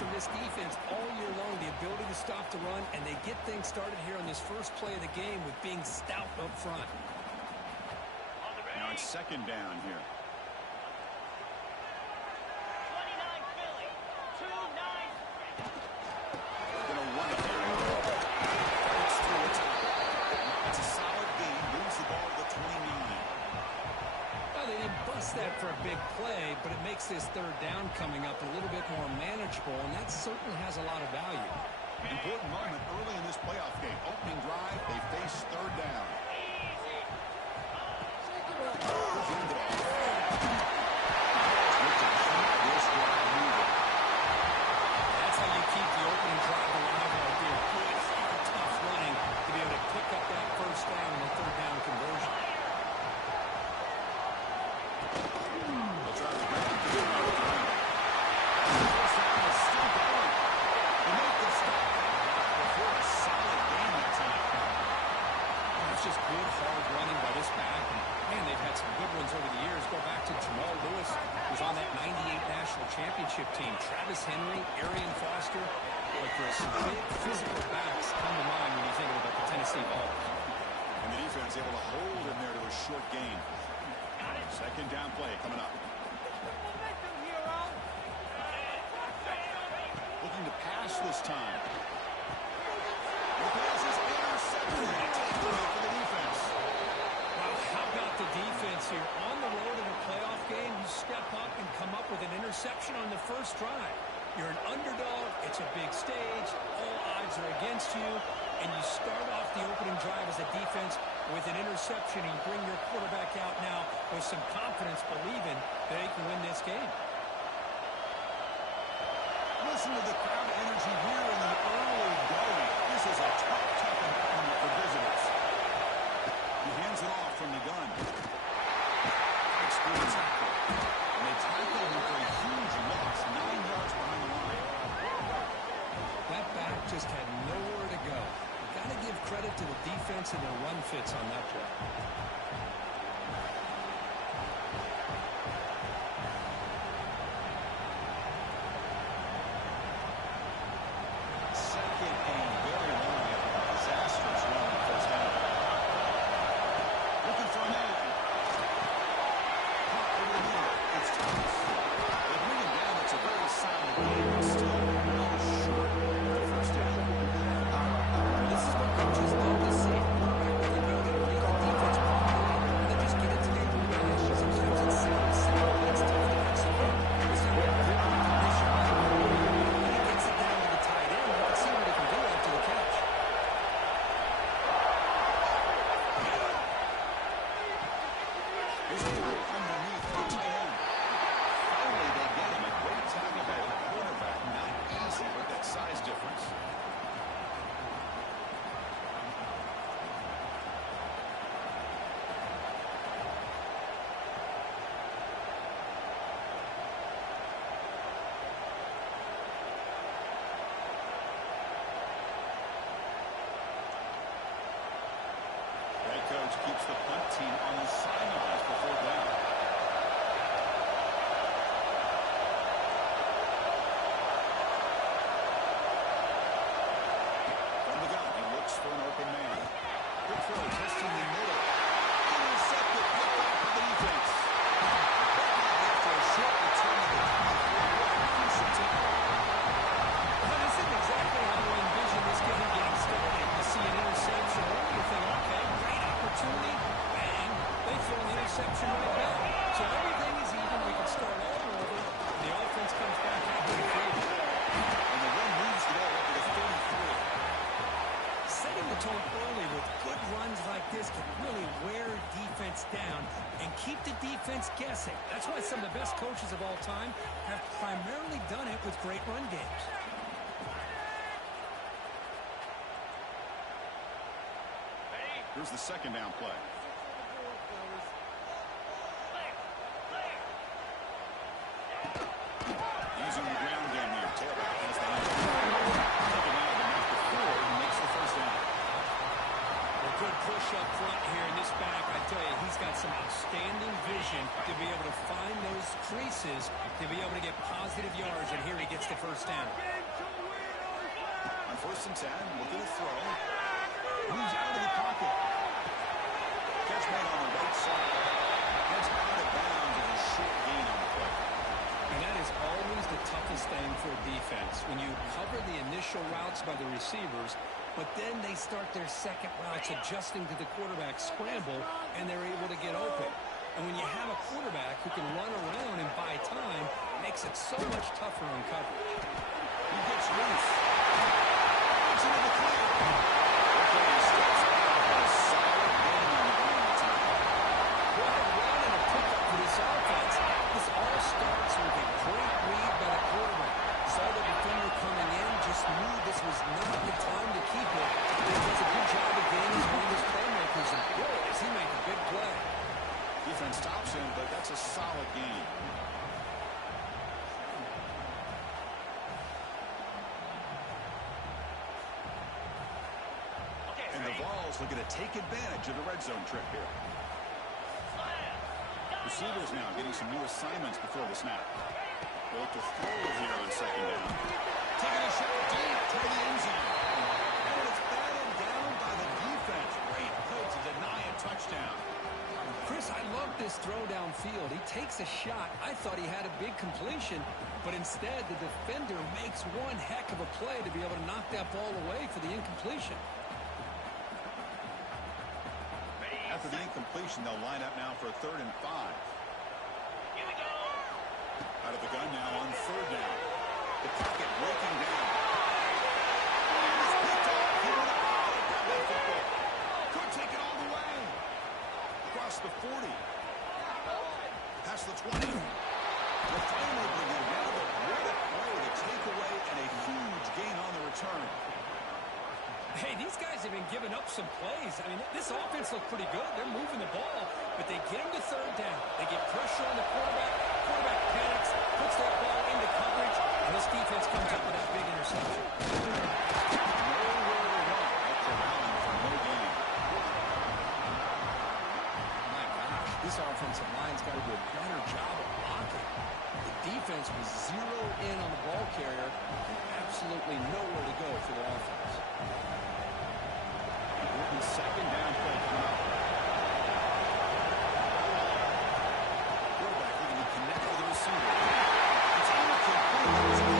from this defense all year long, the ability to stop the run, and they get things started here on this first play of the game with being stout up front. Now it's second down here. That for a big play, but it makes this third down coming up a little bit more manageable, and that certainly has a lot of value. Important moment early in this playoff game. Opening drive, they face third down. That's how you keep the opening drive alive right there. Good, hard, tough running to be able to pick up that first down in the third down conversion. Championship team. Travis Henry, Arian Foster. Like there's some big physical backs come to mind when you think about the Tennessee Vols. And the defense able to hold him there to a short gain. Second down play coming up. Looking to pass this time. The pass is intercepted. For the defense. Wow, how about the defense here? On the road in a playoff game, you step up and come up with an interception on the first drive. You're an underdog. It's a big stage. All odds are against you. And you start off the opening drive as a defense with an interception. And you bring your quarterback out now with some confidence, believing that they can win this game. Listen to the crowd energy here in the early going. This is a tough environment for visitors. He hands it off from the gun. Excellent tackle. And they tackle him for a huge loss, 9 yards behind the line. That back just had nowhere to go. You've got to give credit to the defense and their run fits on that play. Coach keeps the punt team on the sidelines for fourth down. From the gun, he looks for an open man. Good throw, testing the middle. Intercepted, picked off by the defense. After a short return of the Well, this isn't exactly how we envision this game getting started. You see an interception, you think, okay, great opportunity, bang, they throw the interception right back. So everything is even. We can start all over. The offense comes back out to the field. And the run moves the ball up to the 33. Setting the tone early with good runs like this can really wear defense down and keep the defense guessing. That's why some of the best coaches of all time have primarily done it with great run games. Here's the second down play. Using the ground game here. Tailback has the hand. Taking out the mark before he makes the first down. A good push up front here in this back. I tell you, he's got some outstanding vision to be able to find those creases, to be able to get positive yards, and here he gets the first down. On 1st and 10, looking to throw. Moves out of the pocket. Catch made on the right side. Gets out of bounds as a short gain on the play. And that is always the toughest thing for a defense, when you cover the initial routes by the receivers, but then they start their second routes adjusting to the quarterback scramble, and they're able to get open. And when you have a quarterback who can run around and buy time, it makes it so much tougher on coverage. He gets loose. Gets into the clear. Okay, he steps out. A solid gain on the ground time. What a run and a pickup for this offense. This all starts with a great read by the quarterback. Saw the defender coming in, just knew this was not the time to keep it. He does a good job of getting his one of his playmakers, and boy, does he make a big play. Defense stops him, but that's a solid gain. And the Vols looking to take advantage of the red zone trip here. Receivers now getting some new assignments before the snap. They'll look to throw here on 2nd down. Taking a shot deep toward the end zone. And it's batted down by the defense. Great play to deny a touchdown. Chris, I love this throw downfield. He takes a shot. I thought he had a big completion, but instead the defender makes one heck of a play to be able to knock that ball away for the incompletion. After the incompletion, they'll line up now for a 3rd and 5. Here we go. Out of the gun now on 3rd down. The pocket breaking down. He's picked off. He went up high and grabbed that football. Could take it all the way. Across the 40. Past the 20. Will finally bring him down, but what a play to take away and a huge gain on the return. Hey, these guys have been giving up some plays. I mean, this offense looked pretty good. They're moving the ball, but they get him to 3rd down. They get pressure on the quarterback. Quarterback panics, puts that ball into coverage, and this defense comes up with that big interception. Nowhere to run after Allen for no gain. My gosh, this offensive line's got to do a better job of blocking. The defense was zeroed in on the ball carrier and absolutely nowhere to go for their offense. 2nd down play coming up. Quarterback looking to connect with the receiver. It's incomplete.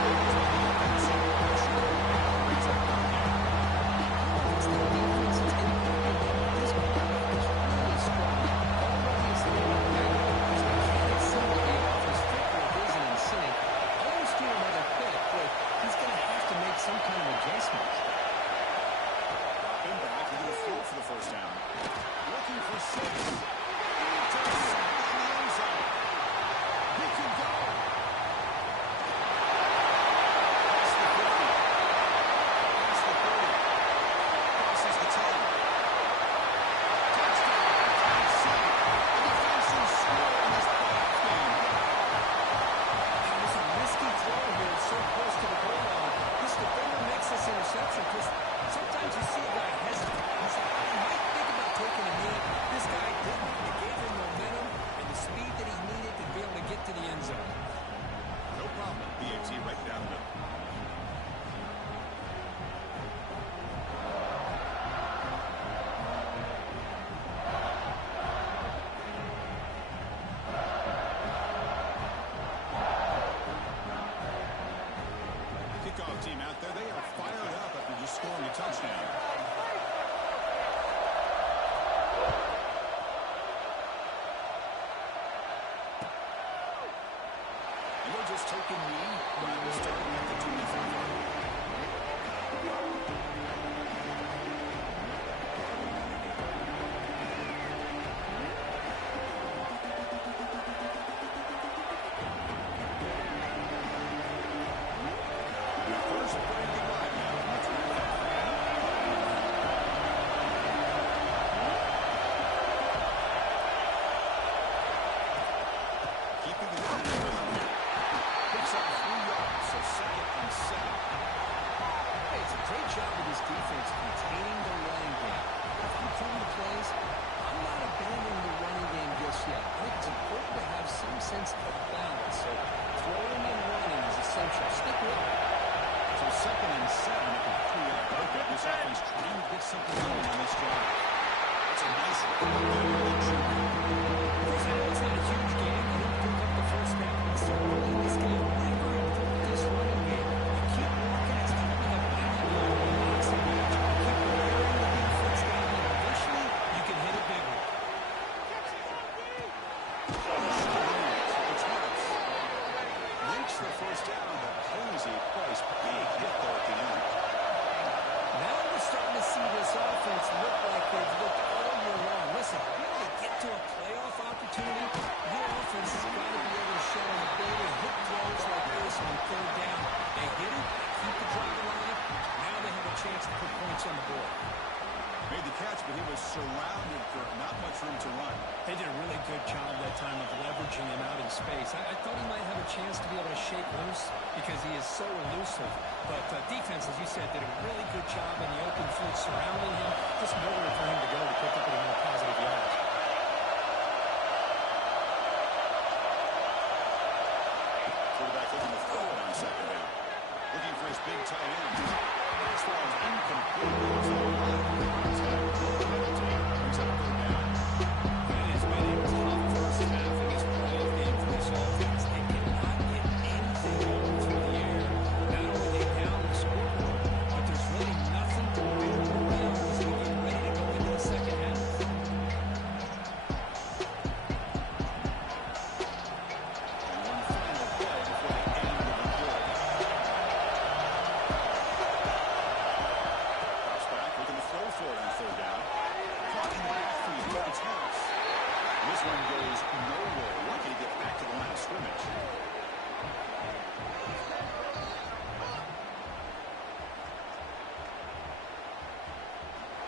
It's some kind of adjustments. Dropping back into the field for the 1st down. Looking for 6. Intercepted in the end zone. He can go. Past the 50. Past the 30. Crosses the 10. Touchdown. Tennessee. The defensive score in this playoff game. That was a risky throw here. It's so close to the goal line. This defender makes this interception because sometimes you see a guy hesitate. He's like, he might think about taking a knee. This guy didn't. It gave him momentum and the speed that he needed to be able to get to the end zone. No problem. BAT right down the middle. Kickoff team out there. They are fired up after just scoring a touchdown. And they're just taking knee. Right, we're starting at the 25. First brand new line now on the 25. Keeping it in the middle. Picks up 3 yards, so 2nd and 7. Hey, it's a great job of this defense. second and 7. It can free up. Okay, this offense trying to get something going on this drive. It's a nice run there by the junior. Chris, I know it's not a huge game. They didn't pick up the first down. But still early in this game, never improve this running game. You keep walking, it's kind of like a battle line in a boxing match. You keep wearing the defense down, and eventually you can hit a big one. It's Harris. Links the first down, but Posey plays big hit there at the end. Now we're starting to see this offense look like they've looked all year long. Listen, if you want to get to a playoff opportunity, your offense has got to be able to show an ability to hit throws like this on third down. They hit it, keep the drive alive. Now they have a chance to put points on the board. Made the catch, but he was surrounded for not much room to run. They did a really good job that time of leveraging him out in space. I thought he might have a chance to be able to shake loose because he is so elusive. But defense, as you said, did a really good job in the open field surrounding him. Just nowhere for him to go to pick up any more positive yards. Quarterback looking to throw it on second down. Looking for his big tight end. This one is incomplete. It's a lot of contact. Brings up third down. It has been a tough first half of this playoff game for this offense. They cannot get anything going through the air. Not only are they down the scoreboard, but there's really nothing to build around as they get ready to go into the second half. And one final play before the end of the quarter. Drops back, looking to throw for it on third down. Caught in the backfield. It's Harris. This one goes nowhere. Lucky to get back to the line of scrimmage.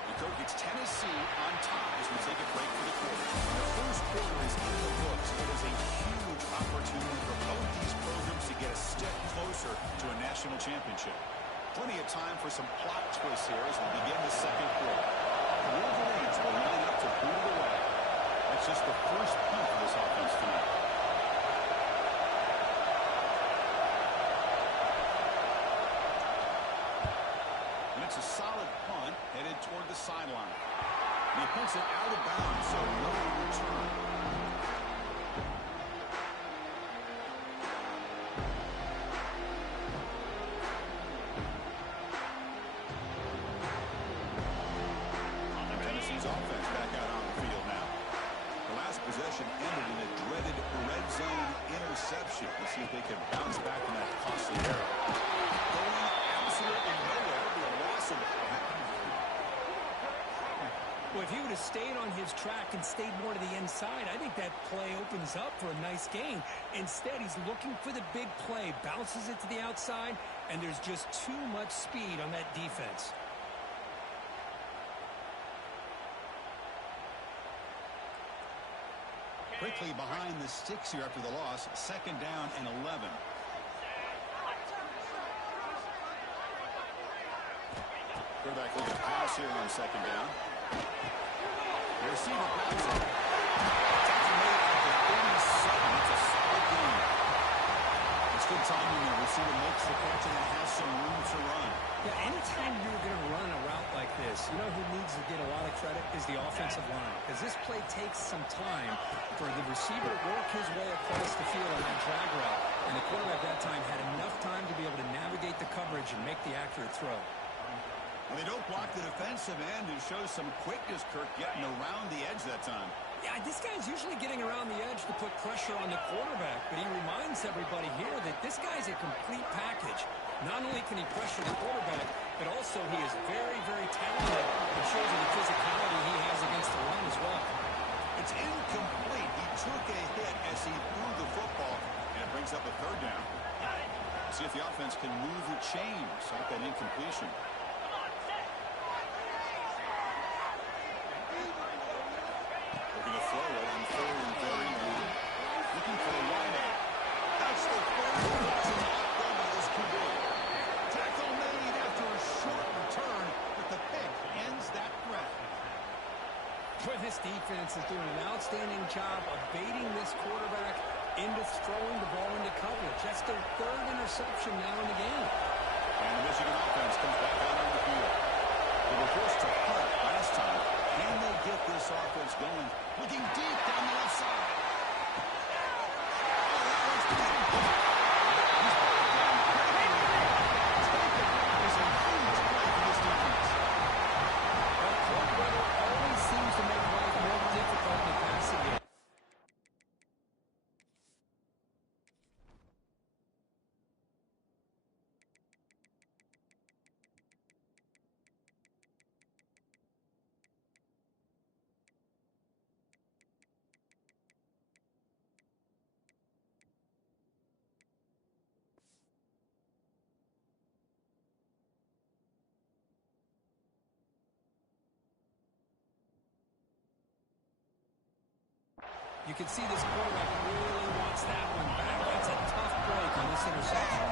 The Coke gets Tennessee on top as we take a break for the quarter. The first quarter is in the books. It is a huge opportunity for both these programs to get a step closer to a national championship. Plenty of time for some plot twists here as we begin the second quarter. The Wolverines will line up to boot it away. That's just the first punt of this offense tonight. And it's a solid punt headed toward the sideline. And he punts it out of bounds, so no return. Tennessee's offense back out on the field now. The last possession ended in a dreaded red zone interception. Let's see if they can bounce back from that costly error. Going absolutely nowhere. It'll be a loss of Well, if he would have stayed on his track and stayed more to the inside, I think that play opens up for a nice gain. Instead, he's looking for the big play, bounces it to the outside, and there's just too much speed on that defense. quickly behind the sticks here after the loss. Second down and 11. Quarterback looking to pass here on second down. The receiver grabs it. Tackle made at the 37. It's a solid gain. It's good timing there. Receiver makes the catch and has some room to run. Yeah, anytime you're going to run a route like this, you know who needs to get a lot of credit is the offensive line. Because this play takes some time for the receiver to work his way across the field on that drag route. And the quarterback that time had enough time to be able to navigate the coverage and make the accurate throw. Well, they don't block the defensive end and show some quickness, Kirk, getting around the edge that time. Yeah, this guy's usually getting around the edge to put pressure on the quarterback, but he reminds everybody here that this guy's a complete package. Not only can he pressure the quarterback, but also he is very, very talented and shows you the physicality he has against the run as well. It's incomplete. He took a hit as he threw the football, and it brings up a third down. See if the offense can move the chains off that incompletion. Looking to throw it on third and very good. Looking for a wide out. That's the third touching outcome of this QB. Tackle made after a short return, but the pick ends that threat. But this defense is doing an outstanding job of baiting this quarterback into throwing the ball into coverage. That's their third interception now in the game. And the Michigan offense comes back out on the field. They were forced to punt last time. Can they get this offense going? Looking deep down the left side. Always seems to make life more difficult in the passing game. You can see this quarterback really wants that one back. That's a tough break on this interception.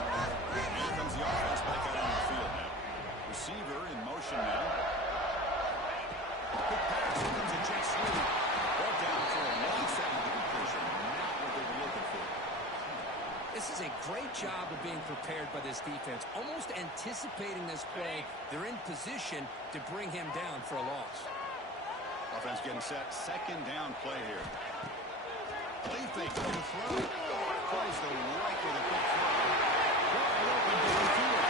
And here comes the offense back out on the field now. Receiver in motion now. Quick pass. Here comes a jet sweep. Ball down for a loss after the completion. Not what they were looking for. This is a great job of being prepared by this defense. Almost anticipating this play. They're in position to bring him down for a loss. Offense getting set. Second down play here. Lead fake to the throw. Plays the right with a quick throw. Wide open downfield.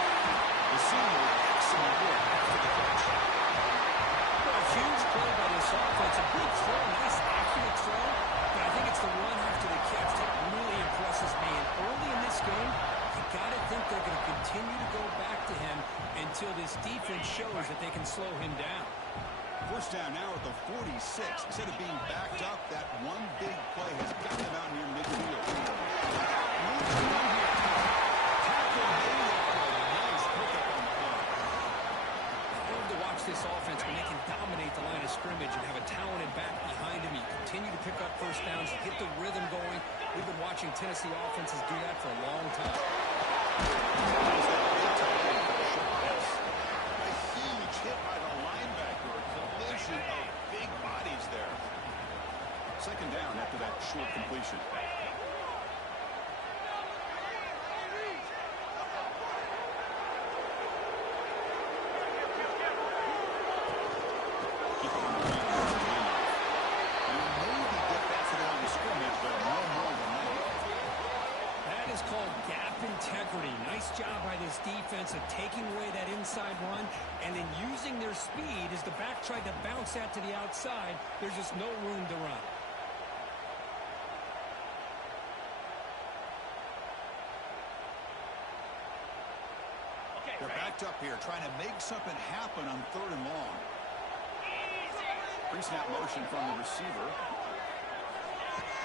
The senior, excellent work after the catch. Well, a huge play by this offense. A big throw, nice accurate throw. But I think it's the run after the catch that really impresses me. And early in this game, you got to think they're going to continue to go back to him until this defense shows that they can slow him down. First down now at the 46. Instead of being backed up, that one big play has got them out near midfield. Tackle made after a nice pickup on the play. I love to watch this offense when they can dominate the line of scrimmage and have a talented back behind him. You continue to pick up first downs, you get the rhythm going. We've been watching Tennessee offenses do that for a long time. There's that big time for a short pass. A huge hit by the linebacker. A collision of big bodies there. Second down after that short completion. Keep on the line. You maybe get back to the line of scrimmage, but no more than that. That is called gap integrity. Nice job by this defense of taking away that inside run and then using their speed as the back tried to bounce that to the outside. There's just no room to run. They're backed up here, trying to make something happen on third and long. Pre-snap motion from the receiver.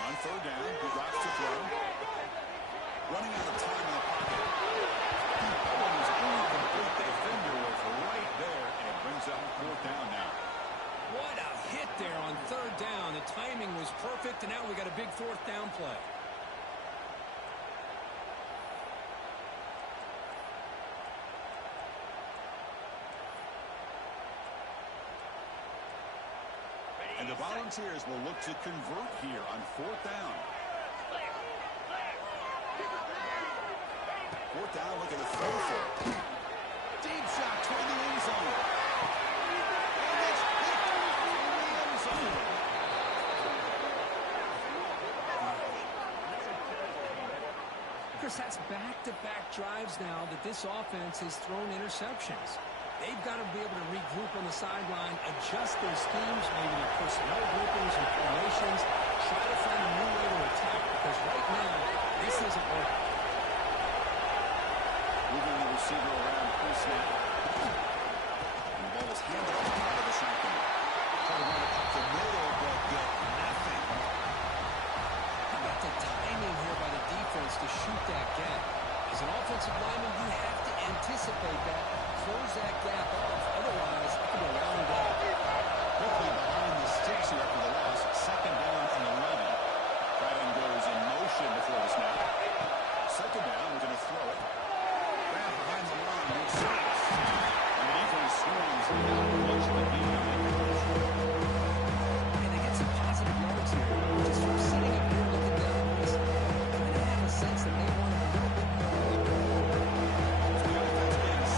On third down, he drops to throw. Running out of time in the pocket. That one was incomplete. The defender was right there, and it brings up fourth down now. What a hit there on third down. The timing was perfect, and now we got a big fourth down play. And the Volunteers will look to convert here on fourth down. Fourth down, look at the throw for it. Deep shot toward the end zone. And it's picked off in the end zone. Chris, that's back-to-back drives now that this offense has thrown interceptions. They've got to be able to regroup on the sideline, adjust their schemes, maybe their personnel groupings and formations, try to find a new way to attack, because right now, this isn't working. Moving the receiver around pre-snap. And the ball is handed off out of the shotgun. Trying to run it up the middle, but get nothing. How about the timing here by the defense to shoot that gap? As an offensive lineman, you have to anticipate that, close that gap off. Otherwise, it could be a long day. Quickly behind the sticks here after the loss. Second down and 11. Tight end goes in motion before the snap. Second down, we're going to throw it. Grab behind the line, makes sense. And the defense swings without much of a beat. And they get some positive yards here. Just from sitting up here looking down at this, I have a sense that they want a little bit more. So the offense getting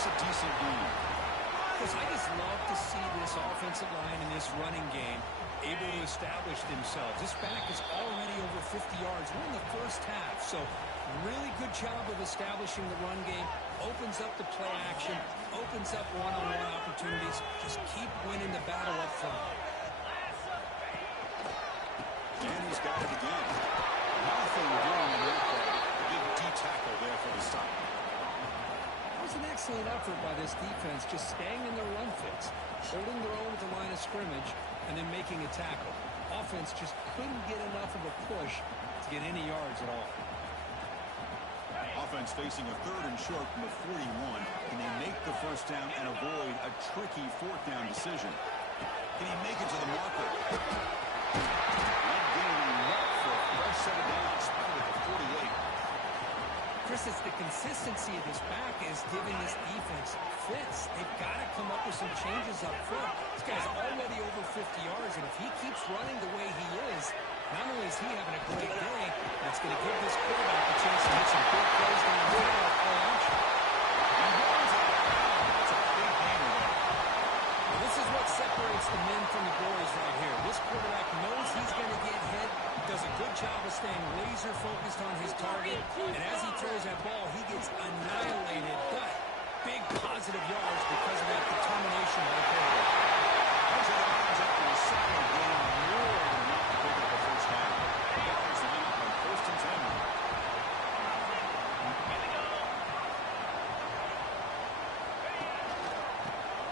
makes a decent gain. Because I just love to see this offensive line in this running game able to establish themselves. This back is already over 50 yards. We're in the first half, so really good job of establishing the run game. Opens up the play action, opens up one-on-one opportunities. Just keep winning the battle up front. And he's got it again. Nothing doing in that play. A big D-tackle there for the stop. That was an excellent effort by this defense, just staying in their run fits, holding their own at the line of scrimmage, and then making a tackle. Offense just couldn't get enough of a push to get any yards at all. Offense facing a 3rd and short from the 41. Can they make the first down and avoid a tricky 4th down decision? Can he make it to the marker? Leg gain up for a fresh set of downs. Spotted at the 48. Chris, it's the consistency of this back is giving this defense fits. They've got to come up with some changes up front. This guy's already over 50 yards, and if he keeps running the way he is, not only is he having a great day, but it's going to give this quarterback a chance to hit some big plays down the field off play action. That's a big gainer there. Well, this is what separates the men from the boys right here. This quarterback knows he's going to get hit, does a good job of staying laser focused on his target, and as he throws that ball, he gets annihilated, but big positive yards because of that determination by the quarterback. Those are the lines after a solid game, more than enough to pick up the first down. The Packers line up on 1st and 10.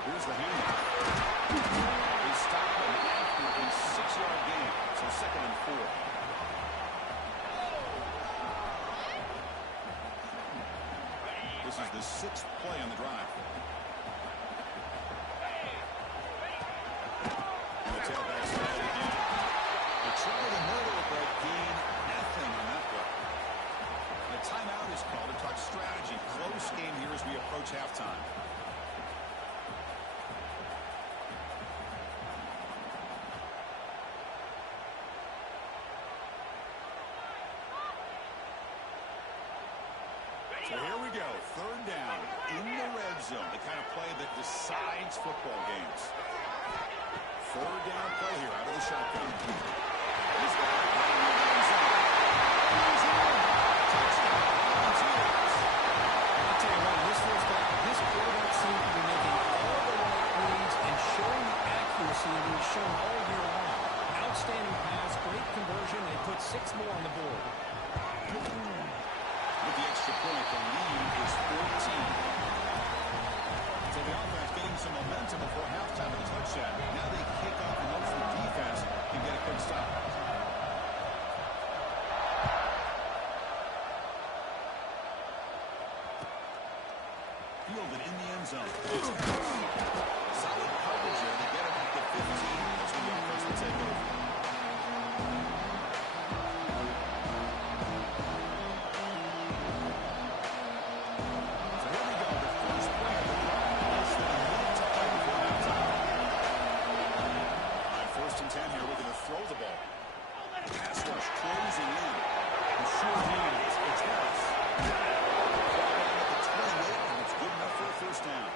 Here's the handoff. They stop him after a 6-yard gain, so 2nd and 4. This is the 6th play on the drive. And the tailback's got it again. They try to murder, but gain nothing on that play. The timeout is called to talk strategy. Close game here as we approach halftime. So here we go, 3rd down in the red zone, the kind of play that decides football games. 3rd down play here out of the shotgun. He's got it right in the end zone. He's in. Touchdown. I'll tell you what, this first half, this quarterback seems to be making all the right reads and showing the accuracy that he's shown all year long. Outstanding pass, great conversion. They put 6 more on the board. With the extra point, the lead is 14. So the offense getting some momentum before halftime with a touchdown. Now they kick off and hope the defense can get a quick stop. Fielded in the end zone. Solid coverage there to get him at the 15 as the offense will take over. Throw the ball. Pass rush closing in. And sure hands. It's Harris. At the 28, and it's good enough for a first down.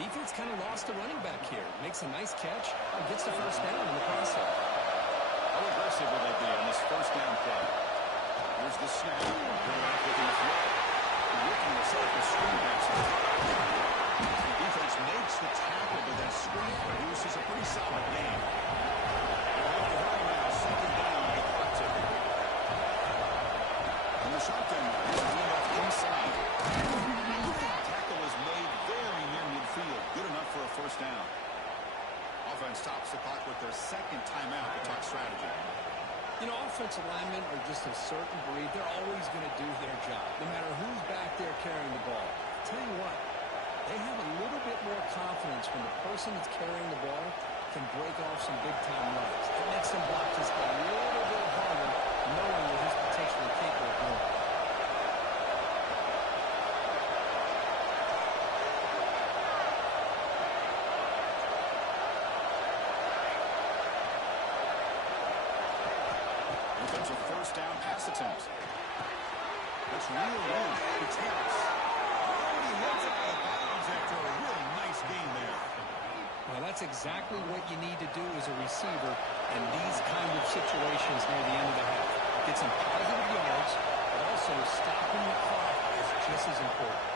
Defense kind of lost the running back here. Makes a nice catch and gets the first down in the process. How aggressive will they be on this first down play? Here's the snap. Quarterback looking to throw. Looking to set up a screen pass. Defense makes the tackle, but that screen produces a pretty solid game. Shotgun inside. Tackle is made very near midfield. Good enough for a first down. Offense stops the clock with their 2nd timeout to talk strategy. You know, offensive linemen are just a certain breed. They're always going to do their job, no matter who's back there carrying the ball. Tell you what, they have a little bit more confidence when the person that's carrying the ball can break off some big-time runs. It makes them block just a little bit harder, knowing that he's potentially capable of doing it. There's a first down pass attempt. That's real in. It's Harris. Oh, and he hits it. that's exactly what you need to do as a receiver in these kind of situations near the end of the half. Get some positive yards, but also stopping the clock is just as important.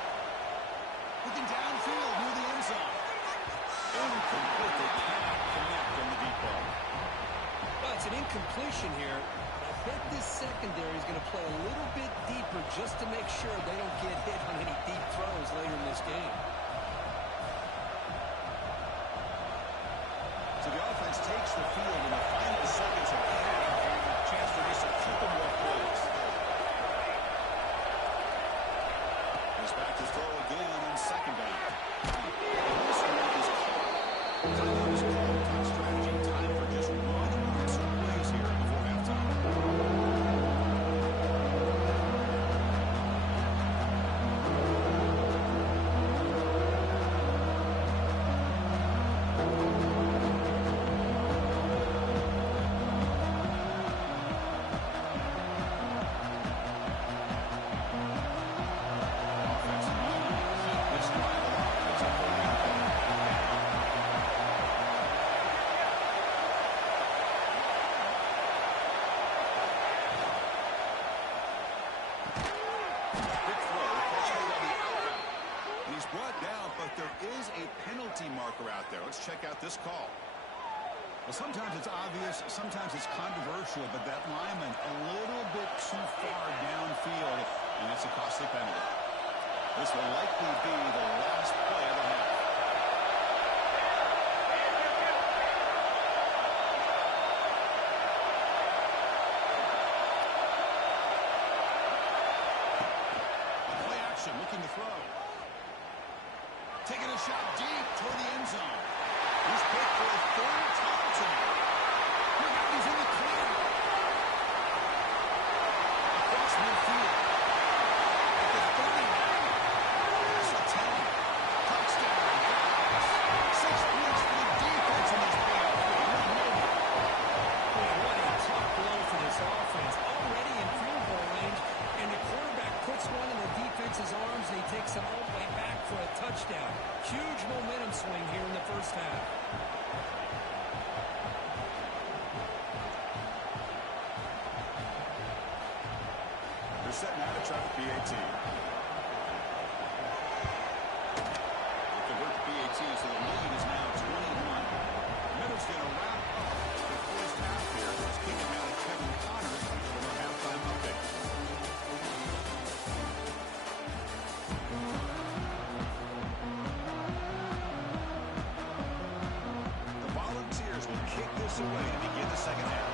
Looking downfield near the end zone. Incomplete. They cannot connect on the deep ball. Well, it's an incompletion here. I bet this secondary is going to play a little bit deeper just to make sure they don't get hit on any deep throws later in this game. So the offense takes the field in the final seconds of the half. Chance for just a couple more plays. He's back to throw again on second down. This one is caught. Time was called. Top strategy. Time for just one or two plays here before halftime. Out there. Let's check out this call. Well, sometimes it's obvious, sometimes it's controversial, but that lineman a little bit too far downfield, and it's a costly penalty. This will likely be the last play of the half. Play action, looking to throw. Taking a shot deep toward the end zone. He's picked for a third time tonight. Look out, he's in the clear. Across midfield. At the 30. That's the 10. Touchdown. 6 points for the defense in this game. Boy, what a tough blow for this offense. Already in field goal range, and the quarterback puts one in the defense's arms, and he takes it all the way back for a touchdown. Huge momentum swing here in the first half. They're setting out to try the PAT. They convert the PAT, so the lead is now 21. Middle's going to wrap up the first half here. Let's kick it now to Kevin Connors for the halftime update. Will kick this away to begin the second half.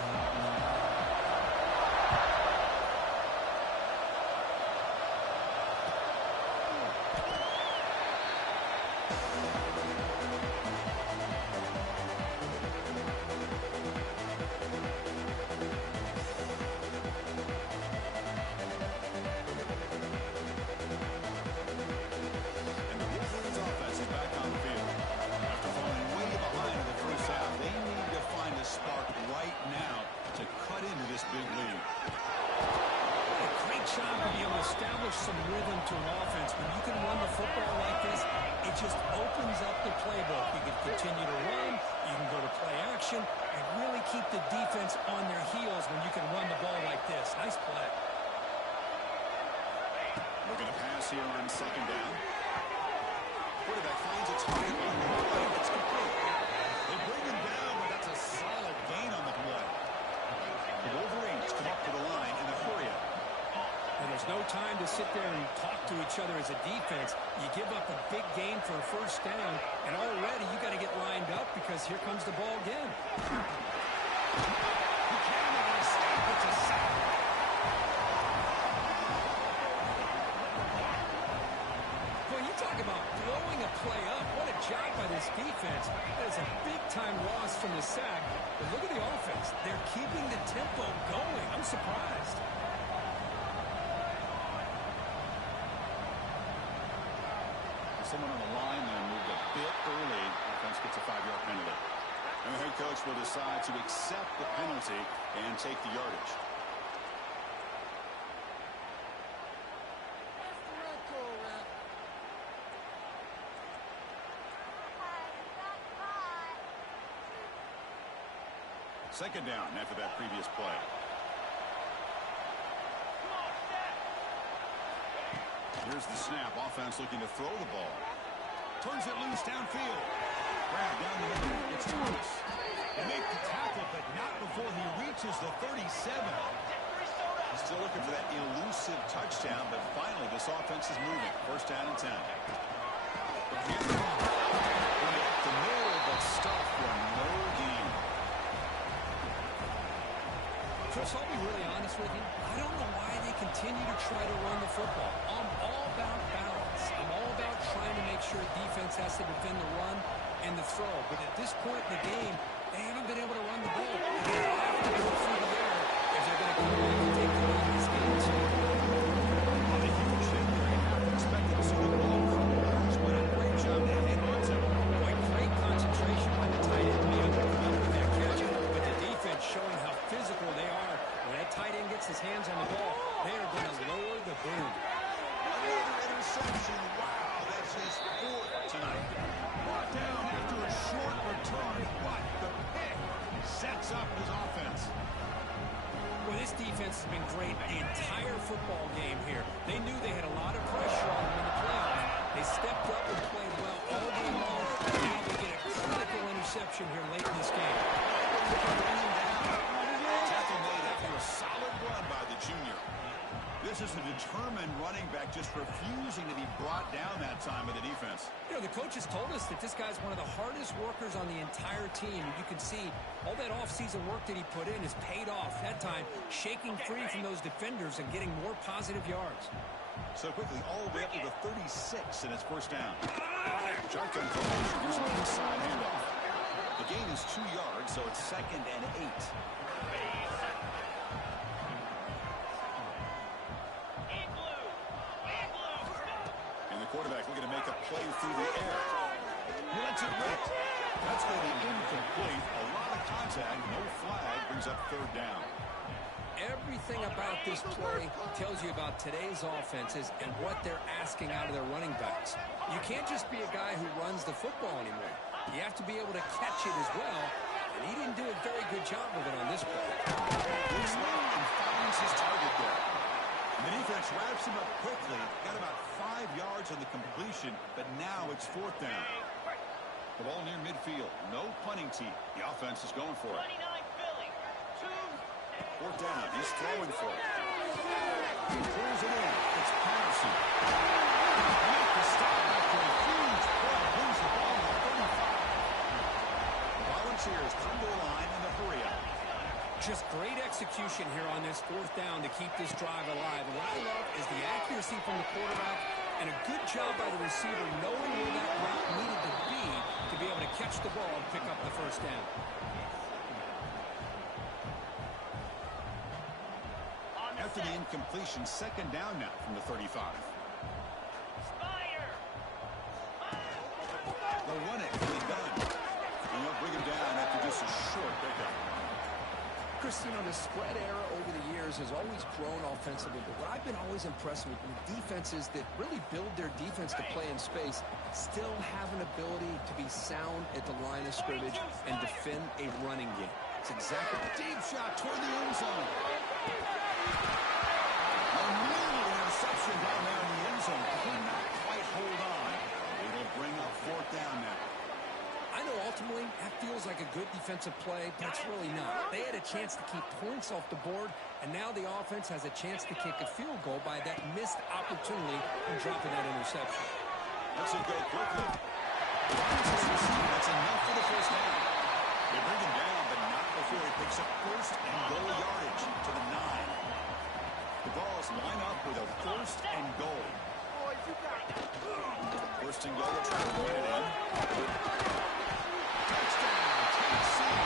And the Wolverines offense is back on the field. After falling way behind in the first half, they need to find a spark right now to cut into this big lead. A great job to be able to establish some rhythm to an offense. When you can run the football like this, it just opens up the playbook. You can continue to run, you can go to play action, and really keep the defense on their heels when you can run the ball like this. Nice play. Looking to pass here on second down. Quarterback finds a target on the right. It's complete. They bring him down, but that's a solid gain on the play. The Wolverines come up to the line in a hurry up. And there's no time to sit there and talk to each other as a defense. You give up a big gain for a first down, and already you got to get lined up because here comes the ball again. He can't make an escape. It's a sack. Boy, you talk about blowing a play up. What a job by this defense. That is a big-time loss from the sack. But look at the offense. They're keeping the tempo going. I'm surprised. Someone on the line there moved a bit early. Offense gets a 5-yard penalty. And the head coach will decide to accept the penalty and take the yardage. Second down after that previous play. Here's the snap. Offense looking to throw the ball. Turns it loose downfield. Grab down the middle. It's Thomas. They make the tackle, but not before he reaches the 37. Still looking for that elusive touchdown, but finally this offense is moving. First down and 10. The middle, but stuffed for no gain. Chris, I'll be really honest with you. I don't know why they continue to try to run the football. I'm all about balance. I'm all about trying to make sure defense has to defend the run and the throw. But at this point in the game, they haven't been able to run the ball. They have to go through the air if they're going to come back and take the lead in this game. So, on a huge hit there, you have to expect to see the ball come. But a great job to hang on to. boy, great concentration by the tight end to be able to come up with that catch. But the defense showing how physical they are. When that tight end gets his hands on the ball, they are going to lower the boom. Another interception. Wow, that's his fourth tonight. Brought down after a short return, but the pick sets up his offense. Well, this defense has been great the entire football game here. They knew they had a lot of pressure on them in the playoffs. They stepped up and played well all game long. Now they get a critical interception here late in this game. Tackle made after a solid run by the junior. This is a determined running back just refusing to be brought down that time by the defense. You know, the coaches told us that this guy's one of the hardest workers on the entire team. You can see all that offseason work that he put in has paid off. That time, shaking free from those defenders and getting more positive yards. So quickly, all the way up to the 36 in his first down. Shotgun formation. Here's an inside handoff. The gain is 2 yards, so it's 2nd and 8. Quarterback looking to make a play through the air. He lets it rip. That's going to be incomplete. A lot of contact. No flag. Brings up 3rd down. Everything about this play tells you about today's offenses and what they're asking out of their running backs. You can't just be a guy who runs the football anymore. You have to be able to catch it as well, and he didn't do a very good job of it on this play. Looks like and finds his target there. The defense wraps him up quickly. Got about 5 yards on the completion, but now it's 4th down. The ball near midfield. No punting team. The offense is going for it. 4th down. He's throwing for it. He pulls it in. It's Patterson. Make the stop after a huge play. Brings the ball to 35. The Volunteers come to the line in the hurry up. Just great execution here on this 4th down to keep this drive alive. And what I love is the accuracy from the quarterback and a good job by the receiver knowing where that route needed to be able to catch the ball and pick up the first down. After the incompletion, 2nd down now from the 35. They'll run it from the gun. And they'll bring him down after just a short pickup. Chris, you know, the spread era over the years has always grown offensively, but what I've been always impressed with defenses that really build their defense to play in space still have an ability to be sound at the line of scrimmage and defend a running game. It's exactly a deep shot toward the end zone. Immediate interception down there in the end zone. Could not quite hold on. It'll bring up 4th down now. I know ultimately that feels like a good defensive play, but it's really not. They had a chance to keep points off the board, and now the offense has a chance to kick a field goal by that missed opportunity and dropping that interception. Let's go quickly. That's enough for the first down. They bring him down, but not before he picks up 1st and goal yardage to the 9. The Vols line up with a 1st and goal. 1st and goal, trying to point it in. Touchdown, Tennessee.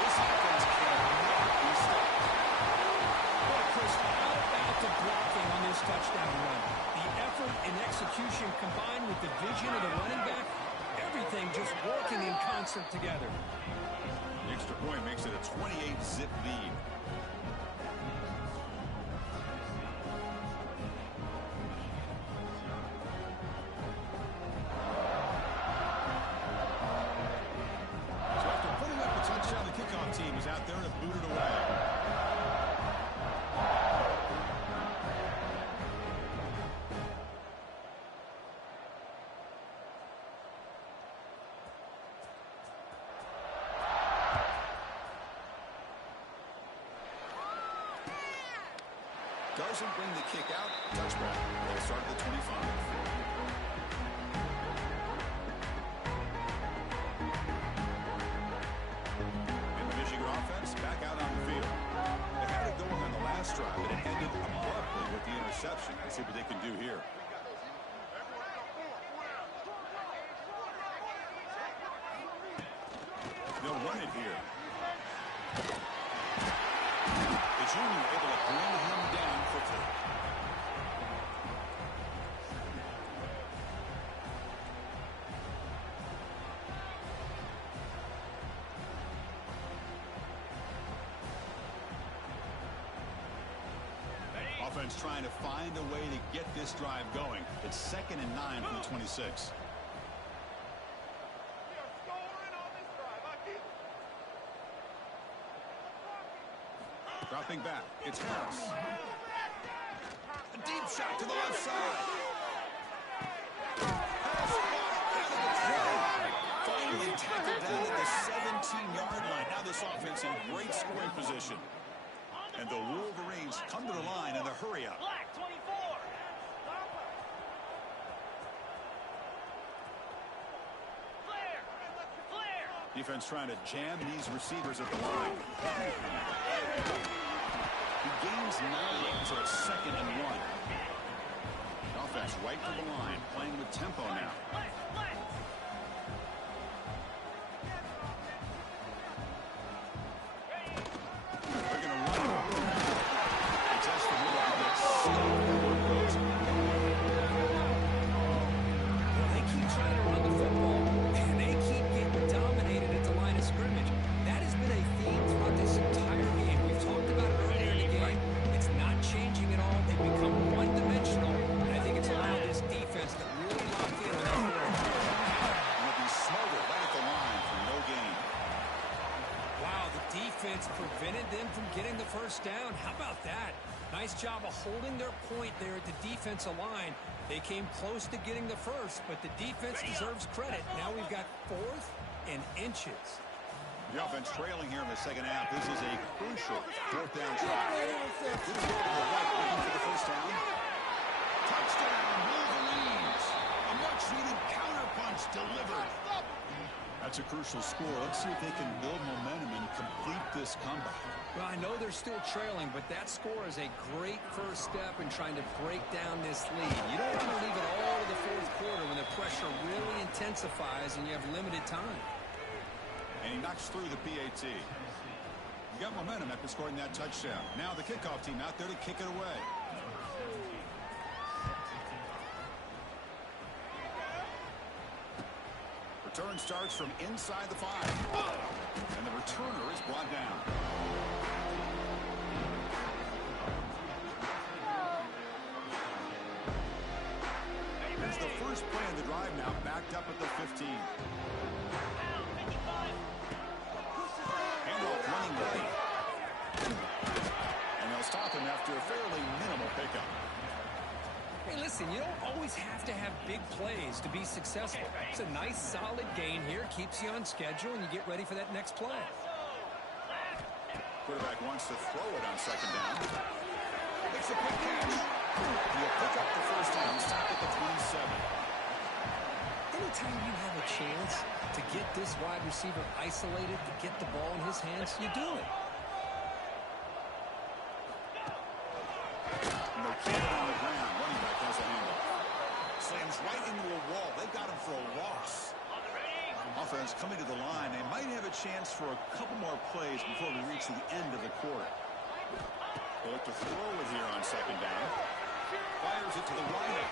This offense cannot be stopped. Boy, Chris, how about the blocking on this touchdown run? The effort and execution combined with the vision of the running back, everything just working in concert together. The extra point makes it a 28-zip lead. Team is out there to doesn't bring the kick out. Touchback. They'll start at the 25. And the Michigan offense back out on the field. They had it going on the last drive, but it ended abruptly with the interception. Let's see what they can do here. They'll run it here. The junior able to bring him down quickly. Offense trying to find a way to get this drive going. It's 2nd and 9 from the 26. Dropping back, it's Harris. A deep shot to the left side. Finally tackled down at the 17-yard line. Now this offense in great scoring position. And the Wolverines come to the line in the hurry up. Black 24. Flare. Defense trying to jam these receivers at the line. He gains 9, so it's 2nd and 1. Offense right to the line, playing with tempo now. They're going to run it. They test the middle of this. Well, they keep trying to run the football, and they keep getting dominated at the line of scrimmage. That has been a theme throughout this entire game. We've talked about it earlier in the game. It's not changing at all. They've become one-dimensional, and I think it's allowed this defense to really lock in on that field. And it'll be smothered right at the line for no gain. Wow, the defense prevented them from getting the first down. How about that? Nice job of holding their point there at the defensive line. They came close to getting the first, but the defense deserves credit. Now we've got 4th and inches. The offense trailing here in the second half. This is a crucial 4th down try. This is to the right, looking for the first down. Touchdown, Wolverines! A much-needed counterpunch delivered. That's a crucial score. Let's see if they can build momentum and complete this comeback. Well, I know they're still trailing, but that score is a great first step in trying to break down this lead. You don't want to leave it all to the 4th quarter when the pressure really intensifies and you have limited time. And he knocks through the PAT. You got momentum after scoring that touchdown. Now the kickoff team out there to kick it away. Return starts from inside the 5. And the returner is brought down. Here's the first play of the drive now, backed up at the 15. Handoff running right. And they'll stop him after a fairly minimal pickup. Hey, listen, you don't always have to have big plays to be successful. It's a nice, solid gain here. Keeps you on schedule, and you get ready for that next play. Quarterback wants to throw it on 2nd down. Makes a quick catch. He'll pick up the first down. Stop at the 27. Anytime you have a chance to get this wide receiver isolated, to get the ball in his hands, you do it. And they'll keep it on the ground. Running back has a handle. Slams right into a wall. They've got him for a loss. Offense coming to the line. They might have a chance for a couple more plays before we reach the end of the quarter. They look to throw it here on 2nd down. Fires it to the right.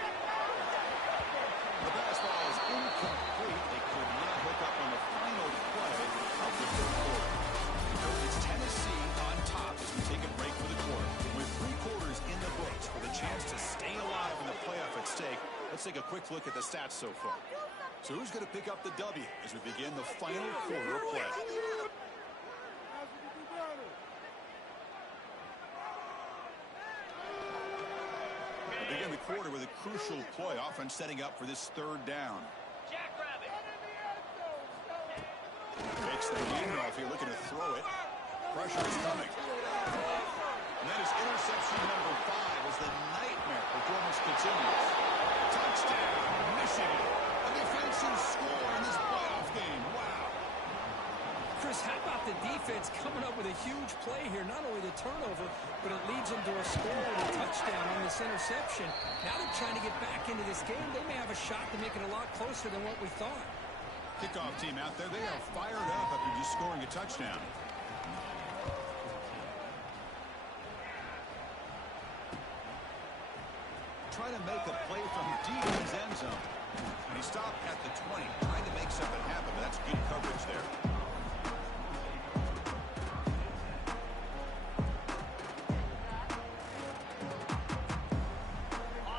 The pass ball is incomplete. They could not hook up on the final play of the 3rd quarter. It's Tennessee on top as we take a break for the quarter. With 3 quarters in the books with a chance to stay alive in the playoff at stake, let's take a quick look at the stats so far. So who's going to pick up the W as we begin the final quarter of play? We begin the quarter with a crucial play. Offense setting up for this 3rd down. Jackrabbit. Makes the handoff here, looking to throw it. Pressure is coming. that is interception number 5 as the nightmare performance continues. Touchdown, Michigan. A defensive score in this playoff game. Wow. Chris, how about the defense coming up with a huge play here? Not only the turnover, but it leads them to a score and a touchdown on this interception. Now they're trying to get back into this game. They may have a shot to make it a lot closer than what we thought. Kickoff team out there. They are fired up after just scoring a touchdown. Trying to make a play from deep in his end zone. And he stopped at the 20, trying to make something happen, but that's good coverage there.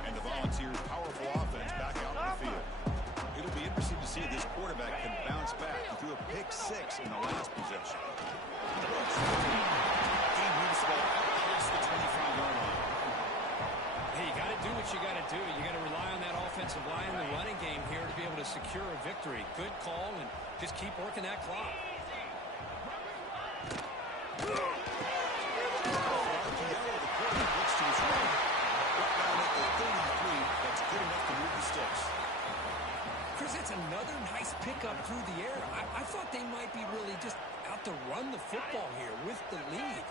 And the Volunteers' powerful offense back out in the field. It'll be interesting to see if this quarterback can bounce back. He threw a pick-6 in the last possession. He moves the ball out past the 25-yard line. Hey, you got to do what you got to do. You got to rely on that offensive line in the running game here to be able to secure a victory. Good call, and just keep working that clock. The quarterback looks to his right. Down at the 33, that's good enough to move the sticks. Chris, it's another nice pickup through the air. I thought they might be really just out to run the football here with the lead.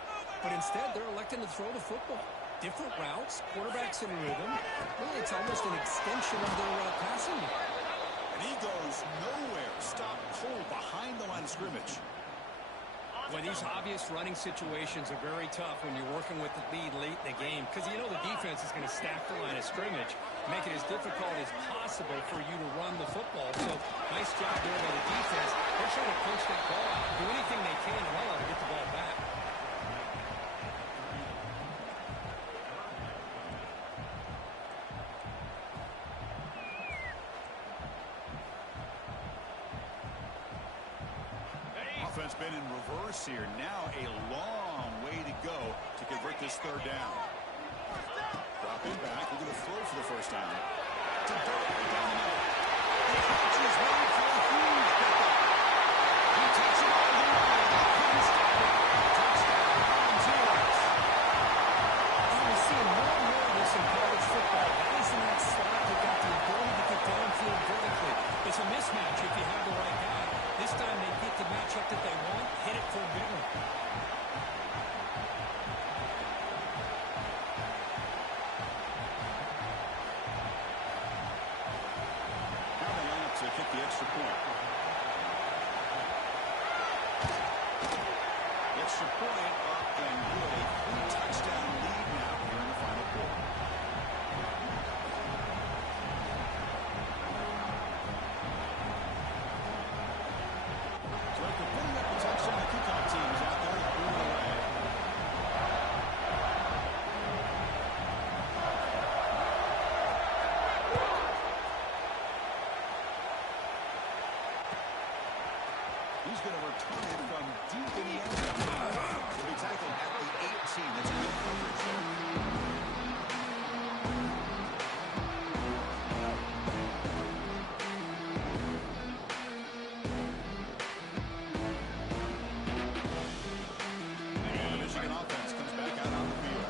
But instead, they're electing to throw the football. Different routes, quarterbacks in rhythm. Really, it's almost an extension of their passing. And he goes nowhere. Stopped cold behind the line of scrimmage. Well, these obvious running situations are very tough when you're working with the lead late in the game because you know the defense is going to stack the line of scrimmage, make it as difficult as possible for you to run the football. So, nice job there by the defense. They're trying to punch that ball out, do anything they can to get the ball back. Offense been in reverse here. Now a long way to go to convert this third down. Dropping back. We're going to throw for the first down. To Burrow down the middle. The catch is made for a huge pickup. He takes it all the way. Couldn't stop it. Touchdown, Volunteers. We're seeing more and more of this in college football. Guys in that slot that got the ability to get downfield vertically. It's a mismatch if you have the right guy. This time they get the matchup that they want, hit it for a big one. Now they line up to kick the extra point. Extra point up and good. A 3-touchdown lead now here in the final quarter. So after putting up a touchdown, the kickoff team is out there to boot it away. He's going to return it from deep in the end zone. He'll be tackled at the 18. That's good coverage there. And the Michigan offense comes back out on the field.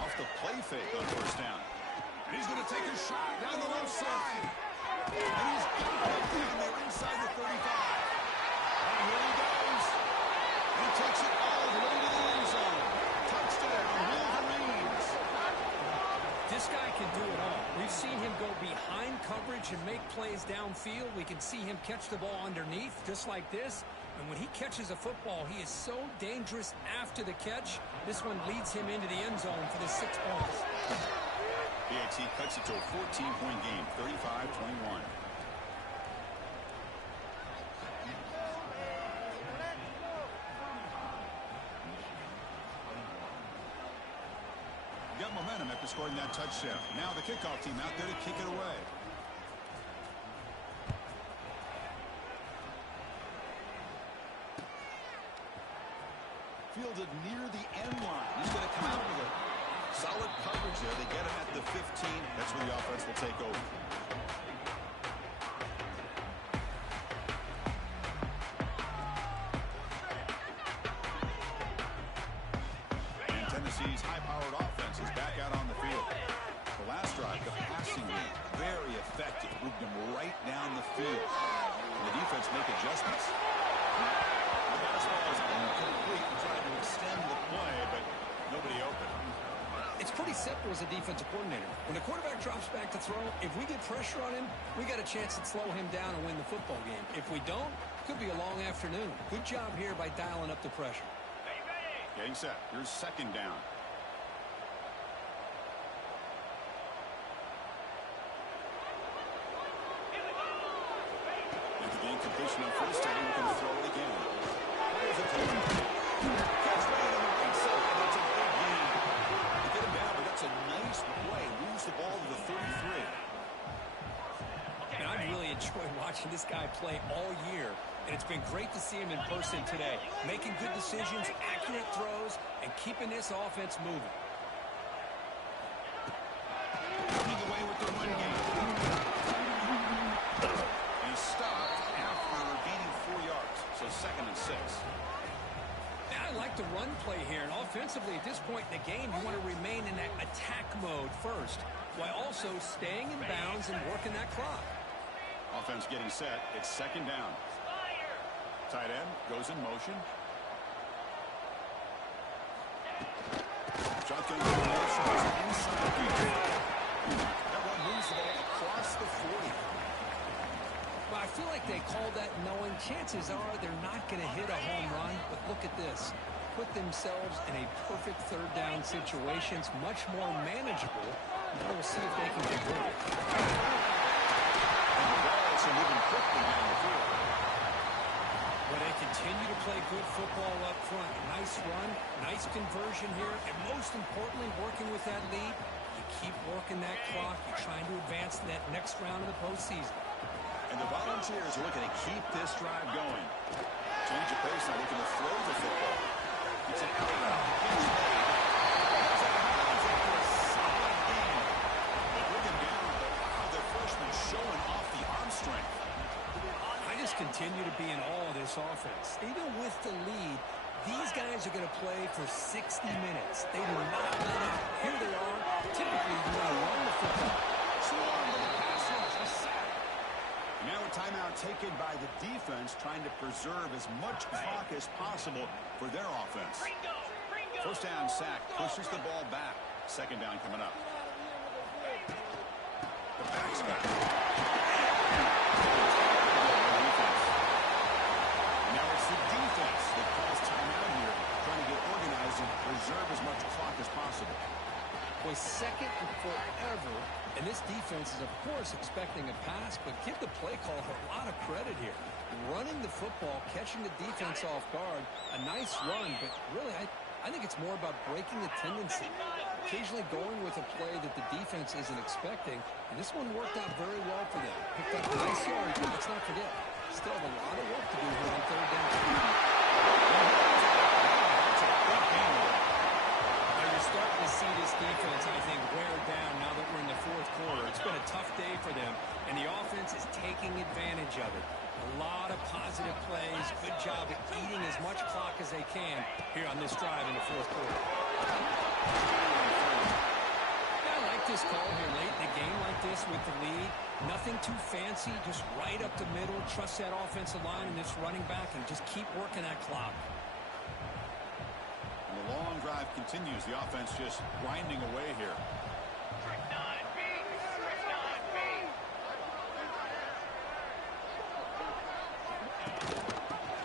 Off the play fake on first down. And he's going to take a shot down the left side. And he's got it down there inside the 35. And here he goes. And he takes it all the way to the end zone. Touchdown, Wolverines. This guy can do it all. We've seen him go behind coverage and make plays downfield. We can see him catch the ball underneath just like this. And when he catches a football, he is so dangerous after the catch. This one leads him into the end zone for the 6 points. BXC cuts it to a 14-point game, 35-21. Got momentum after scoring that touchdown. Now the kickoff team out there to kick it away. Fielded near the end line. He's going to come out with it. Solid coverage there. They get him at the 15. That's where the offense will take over. And Tennessee's high-powered offense is back out on the field. The last drive, the passing game, very effective. Moved them right down the field. And the defense make adjustments. The basketball is incomplete and tried to extend the play, but nobody open. It's pretty simple as a defensive coordinator. When the quarterback drops back to throw, if we get pressure on him, we got a chance to slow him down and win the football game. If we don't, it could be a long afternoon. Good job here by dialing up the pressure. Getting set. Here's second down. After the incompletion on first down, we're going to throw it again. Fires it to him. Catch right on the right side. That's a big gain. They get him down, but that's a nice play. Moves the ball to the 33. And I've really enjoyed watching this guy play all year, and it's been great to see him in person today, making good decisions, accurate throws, and keeping this offense moving. Running away with the run game. He stopped after gaining 4 yards, so 2nd and 6. And I like the run play here, and offensively at this point in the game, you want to remain in that attack mode first, while also staying in bounds and working that clock. Offense getting set. It's 2nd down. Tight end goes in motion. Shotgun formation is inside the 8. That one moves the ball across the 40. Well, I feel like they called that knowing chances are they're not going to hit a home run, but look at this. Put themselves in a perfect third down situation. It's much more manageable. Now we'll see if they can get rid of it. And the balls are moving quickly down the field. Well, they continue to play good football up front. Nice run, nice conversion here, and most importantly, working with that lead, you keep working that clock. You're trying to advance to that next round of the postseason. And the Volunteers are looking to keep this drive going. Change of pace, now looking to throw the football. It's an out. That's out of bounds after a solid game. They bring him down, but wow, the freshman showing off the arm strength. I just continue to be in awe of this offense. Even with the lead, these guys are going to play for 60 minutes. They do not let up. Here they are. Typically, you want to run the football. Swarm with the pass rush. A sack. Now a timeout taken by the defense, trying to preserve as much clock as possible for their offense. First down sack, pushes the ball back. 2nd down coming up. The back's back. Now it's the defense that calls timeout here, trying to get organized and preserve as much clock as possible. Was second in forever, and this defense is, of course, expecting a pass, but give the play call a lot of credit here. Running the football, catching the defense off guard, a nice run, but really, I think it's more about breaking the tendency. Occasionally going with a play that the defense isn't expecting, and this one worked out very well for them. Picked up a nice yard, but let's not forget, still have a lot of work to do here on 3rd down. That's a big game. Now you're starting to see this defense, I think, wear down now that we're in the 4th quarter. It's been a tough day for them, and the offense is taking advantage of it. A lot of positive plays. Good job at eating as much clock as they can here on this drive in the 4th quarter. Yeah, I like this call here late in the game like this with the lead. Nothing too fancy, just right up the middle. Trust that offensive line and this running back and just keep working that clock. And the long drive continues. The offense just grinding away here.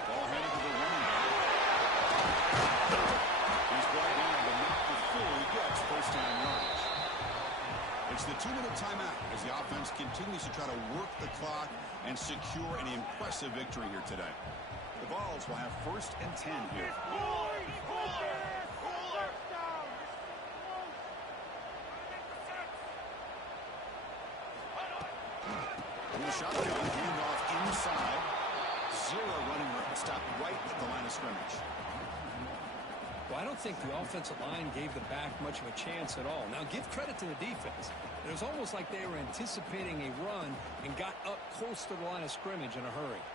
Ball handed to the running back. He's brought down, but not before he gets first down yards. It's the 2-minute timeout as the offense continues to try to work the clock and secure an impressive victory here today. The Vols will have 1st and 10 here. In the shotgun, handoff inside. 0 running room. Stopped right at the line of scrimmage. Well, I don't think the offensive line gave the back much of a chance at all. Now, give credit to the defense. It was almost like they were anticipating a run and got up close to the line of scrimmage in a hurry.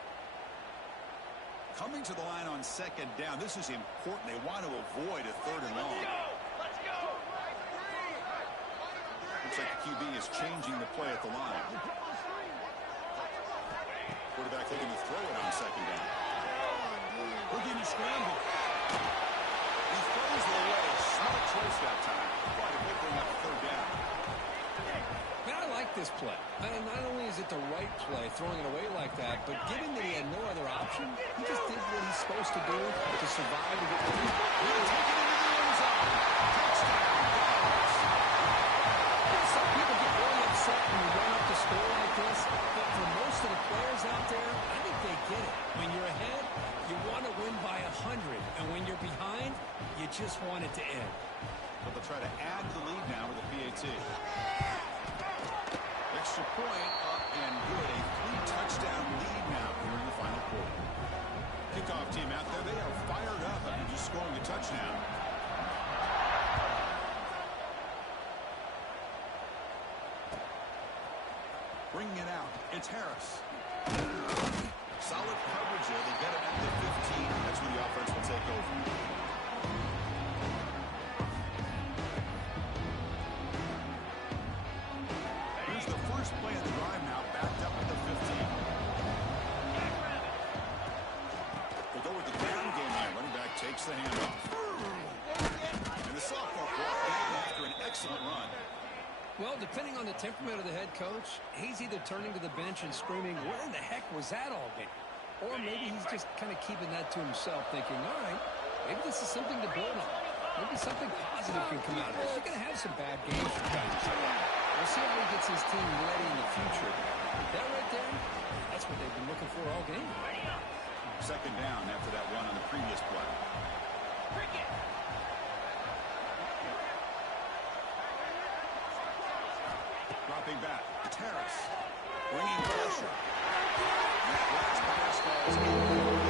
Coming to the line on second down, this is important. They want to avoid a third and long. Let's go! Looks like the QB is changing the play at the line. Quarterback looking to throw it on second down. Looking to scramble. He throws it away. Smart choice that time. Quite a big bring up a third down. Man, I like this play. And not only is it the right play, throwing it away like that, but given that he had no other option, he just did what he's supposed to do to survive and get the lead. He'll take it into the end zone. Touchdown, Dallas. Some people get really upset when you run up the score like this, but for most of the players out there, I think they get it. When you're ahead, you want to win by 100, and when you're behind, you just want it to end. But they'll try to add to the lead now with a PAT. Extra point up and good. A 3-touchdown lead now here in the final quarter. Kickoff team out there. They are fired up after just scoring a touchdown. Bringing it out. It's Harris. Solid coverage there. They get it at the 15. That's when the offense will take over. Here's the first play of the drive now, backed up at the 15. They go with the ground game here. Running back takes the handoff. And the sophomore brought down after an excellent run. Well, depending on the temperament of the head coach, he's either turning to the bench and screaming, where in the heck was that all game? Or maybe he's just kind of keeping that to himself, thinking, all right, maybe this is something to build on. Maybe something positive can come out of this. You're going to have some bad games from time to time. We'll see how he gets his team ready in the future. That right there, that's what they've been looking for all game. Second down after that run on the previous play. Cricket! Dropping back. It's Harris. Bringing pressure. That last pass falls in.